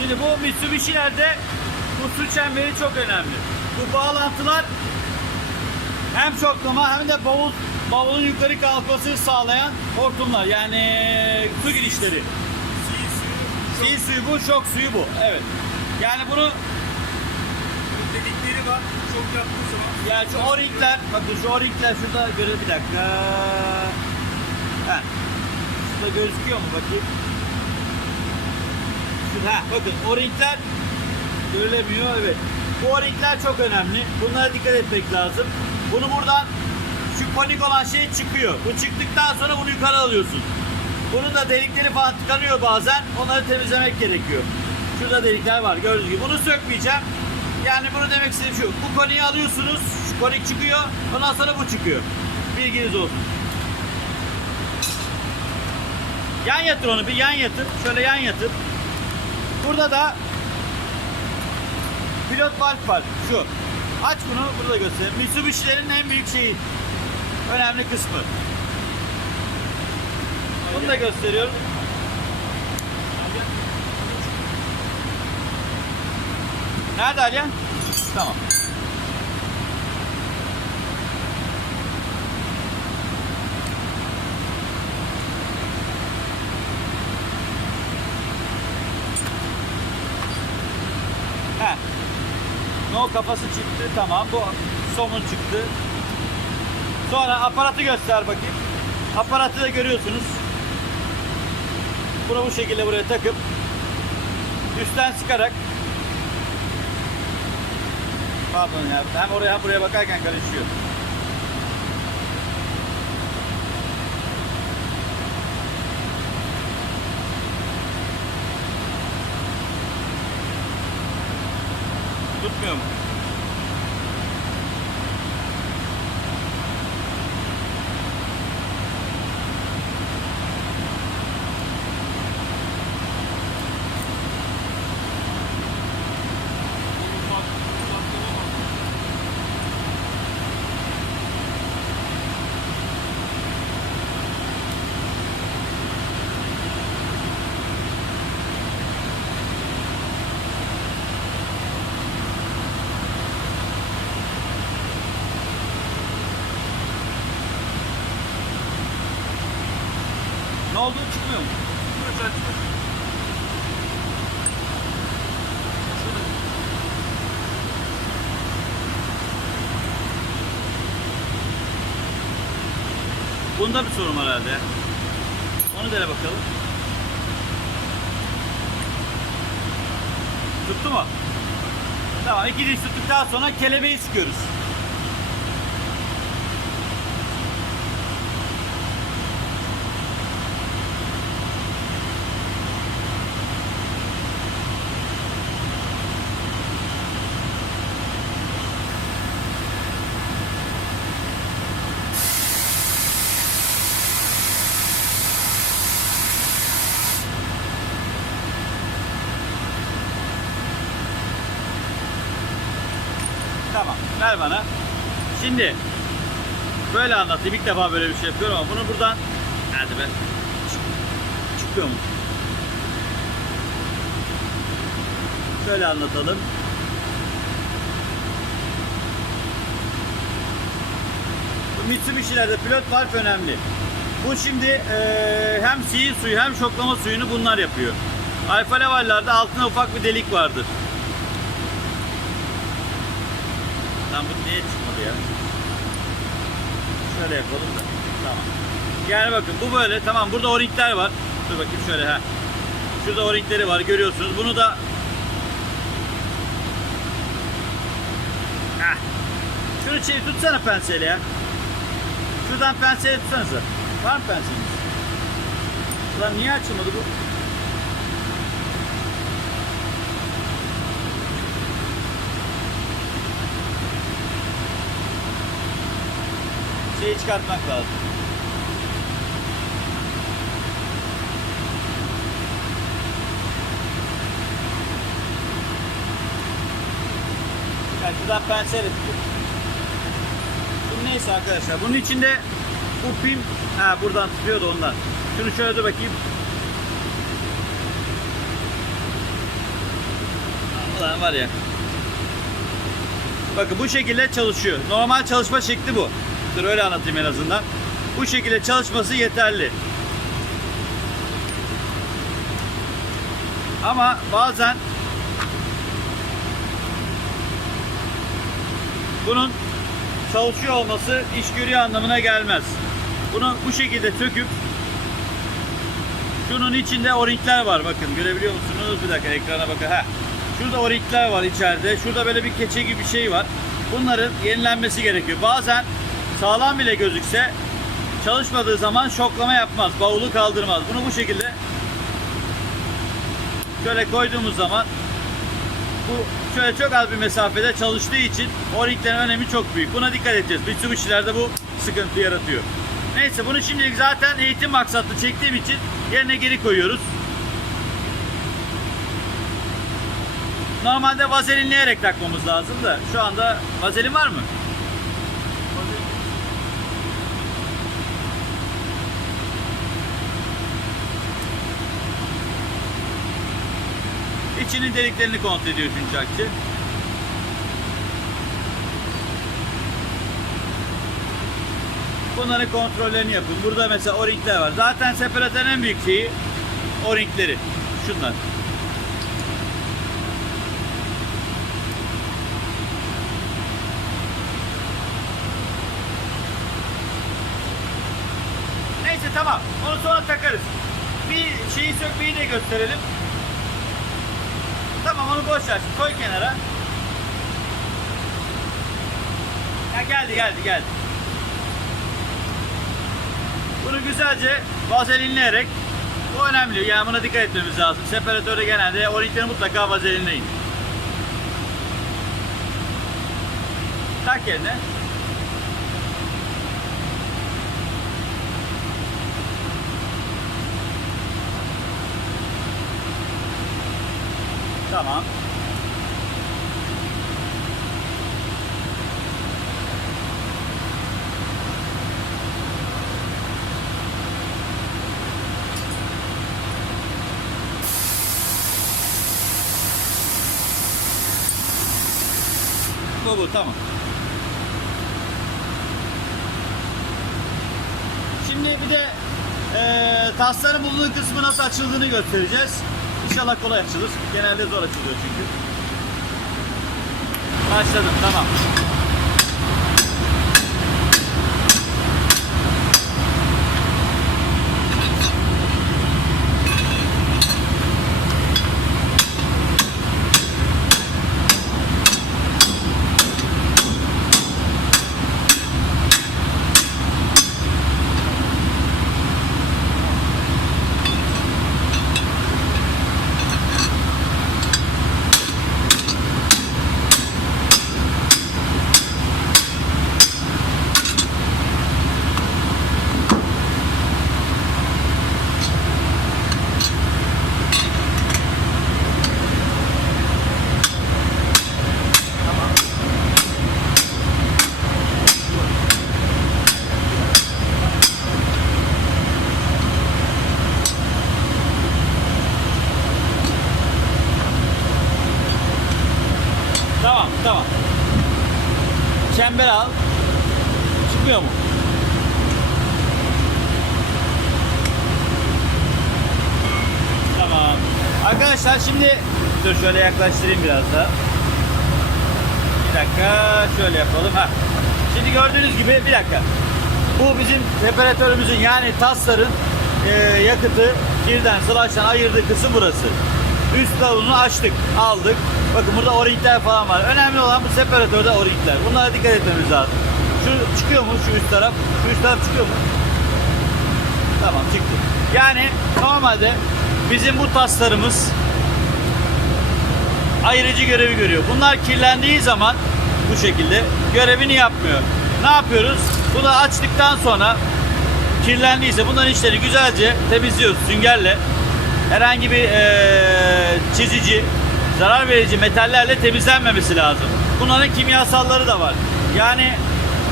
Şimdi bu Mitsubishi'lerde bu su çemberi çok önemli. Bu bağlantılar hem çoklama hem de bavul bavulun yukarı kalkmasını sağlayan hortumlar yani su girişleri. Sil suyu bu, şok suyu bu. Evet. Yani bunu Dedikleri var. Çok yaptığı zaman. yani şu o-ringler, bakın şu o-ringler şurada göre bir dakika. Ha. Şurada gözüküyor mu bakayım? Şu, ha, bakın o-ringler Görülemiyor evet. Bu o-ringler çok önemli. Bunlara dikkat etmek lazım. Bunu buradan şu konik olan şey çıkıyor. Bu çıktıktan sonra bunu yukarı alıyorsun. Bunun da delikleri falan tıkanıyor bazen. Onları temizlemek gerekiyor. Şurada delikler var gördüğünüz gibi. Bunu sökmeyeceğim. Yani bunu demek istediğim şu. Bu koniyi alıyorsunuz. Şu konik çıkıyor. Ondan sonra bu çıkıyor. Bilginiz olsun. Yan yatır onu bir yan yatır. Şöyle yan yatır. Burada da pilot valve var. Şu. Aç bunu burada göstereyim. Mitsubishi'lerin en büyük şeyi. Önemli kısmı. Bunu da gösteriyorum. Nerede Alyan? Tamam. Kafası çıktı tamam bu somun çıktı. Sonra aparatı göster bakayım. Aparatı da görüyorsunuz. Bunu bu şekilde buraya takıp üstten sıkarak Pardon ya hem oraya hem buraya bakarken karışıyor. Tutmuyor mu? Ne oldu? Çıkmıyor mu? Bunda bir sorun herhalde. Onu dene bakalım. Tuttu mu? Tamam iki diş tuttuktan sonra kelebeği sıkıyoruz. Tamam ver bana. Şimdi böyle anlatayım. İlk defa böyle bir şey yapıyorum ama bunu buradan hadi be. Çık- Çıkıyor mu? Şöyle anlatalım. Bu Mitsubishi'lerde pilot valve önemli. Bu şimdi eee, hem sihir suyu hem şoklama suyunu bunlar yapıyor. Alfa levallerde altına ufak bir delik vardır. Lan bu niye çıkmadı ya? Şöyle yapalım da. Tamam. Yani bakın bu böyle tamam burada o-ringler var. Dur bakayım şöyle ha. Şurada o-ringleri var görüyorsunuz. Bunu da Heh. Şunu şey tutsana penseyle ya. Şuradan penseyle tutsanıza. Var mı penseliniz? Lan niye açılmadı bu? Şeyi çıkartmak lazım. Yani şuradan penseyle tutuyoruz. Bu neyse arkadaşlar. Bunun içinde bu pim ha buradan tutuyordu ondan. Şunu şöyle dur bakayım. Ulan var ya. Bakın bu şekilde çalışıyor. Normal çalışma şekli bu. Dur öyle anlatayım en azından. Bu şekilde çalışması yeterli. Ama bazen bunun çalışıyor olması iş görüyor anlamına gelmez. Bunu bu şekilde söküp şunun içinde o ringler var bakın görebiliyor musunuz? Bir dakika ekrana bakın. Heh. Şurada orikler var içeride. Şurada böyle bir keçe gibi bir şey var. Bunların yenilenmesi gerekiyor. Bazen sağlam bile gözükse çalışmadığı zaman şoklama yapmaz. Bavulu kaldırmaz. Bunu bu şekilde şöyle koyduğumuz zaman bu şöyle çok az bir mesafede çalıştığı için o-ringlerin önemi çok büyük. Buna dikkat edeceğiz. Mitsubishi'lerde bu sıkıntı yaratıyor. Neyse bunu şimdilik zaten eğitim maksatlı çektiğim için yerine geri koyuyoruz. Normalde vazelinleyerek takmamız lazım da şu anda vazelin var mı? İçinin deliklerini kontrol ediyor çünkü Bunların kontrollerini yapın. Burada mesela o-ringler var. Zaten separatörün en büyük şeyi o-ringleri. Şunlar. Neyse tamam. Onu sonra takarız. Bir şeyi sökmeyi de gösterelim. Tamam onu boş ver. Koy kenara. Ya geldi geldi geldi. Bunu güzelce vazelinleyerek bu önemli. Yani buna dikkat etmemiz lazım. Separatörde genelde o-ringleri mutlaka vazelinleyin. Tak yerine. Tamam. Bu bu tamam. Şimdi bir de eee tasların bulunduğu kısmı nasıl açıldığını göstereceğiz. İnşallah kolay açılır. Genelde zor açılıyor çünkü. Başladım. Tamam tamam. Çember al. Çıkmıyor mu? Tamam. Arkadaşlar şimdi dur şöyle yaklaştırayım biraz daha. Bir dakika şöyle yapalım. Ha. Şimdi gördüğünüz gibi bir dakika. Bu bizim separatörümüzün yani tasların e, yakıtı kirden slash'tan ayırdığı kısım burası. Üst lavunu açtık, aldık. Bakın burada o-ringler falan var. Önemli olan bu separatörde o-ringler. Bunlara dikkat etmemiz lazım. Şu çıkıyor mu şu üst taraf? Şu üst taraf çıkıyor mu? Tamam çıktı. Yani normalde bizim bu taslarımız ayırıcı görevi görüyor. Bunlar kirlendiği zaman bu şekilde görevini yapmıyor. Ne yapıyoruz? Bunu açtıktan sonra kirlendiyse bunların içlerini güzelce temizliyoruz süngerle. Herhangi bir eee, çizici, zarar verici metallerle temizlenmemesi lazım. Bunların kimyasalları da var. Yani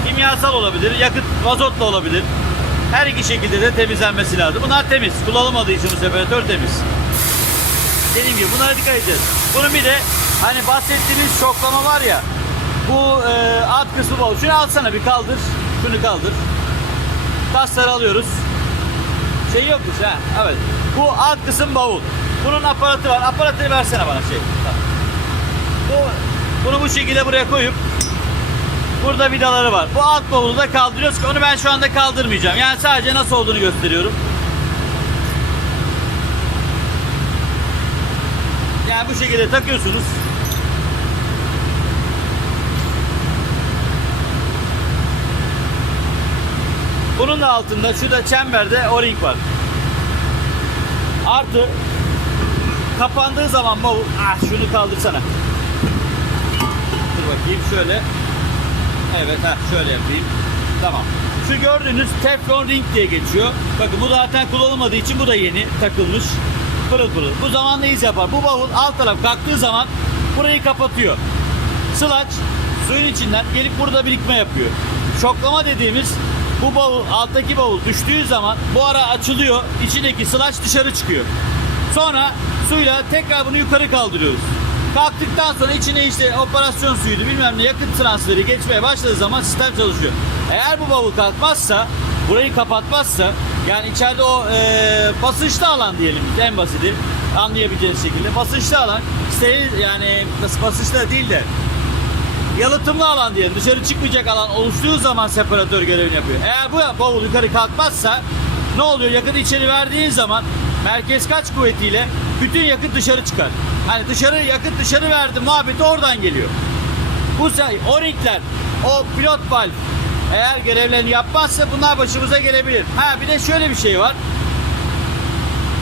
kimyasal olabilir, yakıt mazotla olabilir. Her iki şekilde de temizlenmesi lazım. Bunlar temiz. Kullanılmadığı için bu separatör temiz. Dediğim gibi bunlara dikkat edeceğiz. Bunun bir de hani bahsettiğimiz şoklama var ya bu e, alt kısmı bol. Şunu alsana bir kaldır. Şunu kaldır. Tasları alıyoruz. Şey yokmuş ha. Evet. Bu alt kısım bavul. Bunun aparatı var. Aparatını versene bana şey. Bu, bunu bu şekilde buraya koyup burada vidaları var. Bu alt bavulu da kaldırıyoruz ki onu ben şu anda kaldırmayacağım. Yani sadece nasıl olduğunu gösteriyorum. Yani bu şekilde takıyorsunuz. Bunun da altında şu çemberde o-ring var. Artı kapandığı zaman bavul ah şunu kaldırsana. Dur bakayım şöyle. Evet ha şöyle yapayım. Tamam. Şu gördüğünüz Teflon ring diye geçiyor. Bakın bu zaten kullanılmadığı için bu da yeni takılmış. Pırıl pırıl. Bu zamanla iz yapar. Bu bavul alt taraf kalktığı zaman burayı kapatıyor. Sılaç suyun içinden gelip burada birikme yapıyor. Şoklama dediğimiz bu bavul, alttaki bavul düştüğü zaman bu ara açılıyor. içindeki sılaç dışarı çıkıyor. Sonra suyla tekrar bunu yukarı kaldırıyoruz. Kalktıktan sonra içine işte operasyon suyuydu bilmem ne yakıt transferi geçmeye başladığı zaman sistem çalışıyor. Eğer bu bavul kalkmazsa burayı kapatmazsa yani içeride o e, basınçlı alan diyelim en basiti anlayabileceğiniz şekilde basınçlı alan steril yani bas- basınçlı değil de yalıtımlı alan diyelim dışarı çıkmayacak alan oluştuğu zaman separatör görevini yapıyor. Eğer bu bavul yukarı kalkmazsa ne oluyor? Yakıtı içeri verdiğin zaman merkez kaç kuvvetiyle bütün yakıt dışarı çıkar. Hani dışarı yakıt dışarı verdi muhabbeti oradan geliyor. Bu o ringler, o pilot valve eğer görevlerini yapmazsa bunlar başımıza gelebilir. Ha bir de şöyle bir şey var.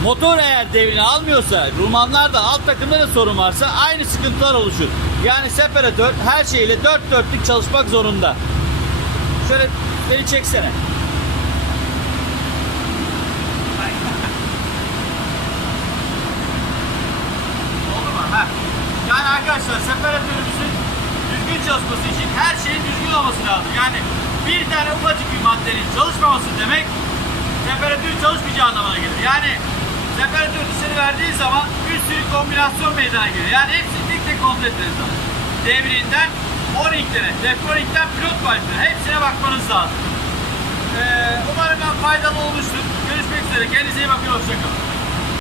Motor eğer devrini almıyorsa, Rumanlarda alt takımda da sorun varsa aynı sıkıntılar oluşur. Yani separatör her şeyle dört dörtlük çalışmak zorunda. Şöyle beni çeksene. Oldu mu? Heh. Yani arkadaşlar separatörümüzün düzgün çalışması için her şeyin düzgün olması lazım. Yani bir tane ufacık bir maddenin çalışmaması demek separatörün çalışmayacağı anlamına gelir. Yani separatör dışarı verdiği zaman bir sürü kombinasyon meydana geliyor. Yani hepsini tek tek kontrol etmeniz lazım. Devrinden, O-ring'lere, pilot valve'lere hepsine bakmanız lazım. Ee, umarım ben faydalı olmuştur. Görüşmek üzere. Kendinize iyi bakın. Hoşçakalın.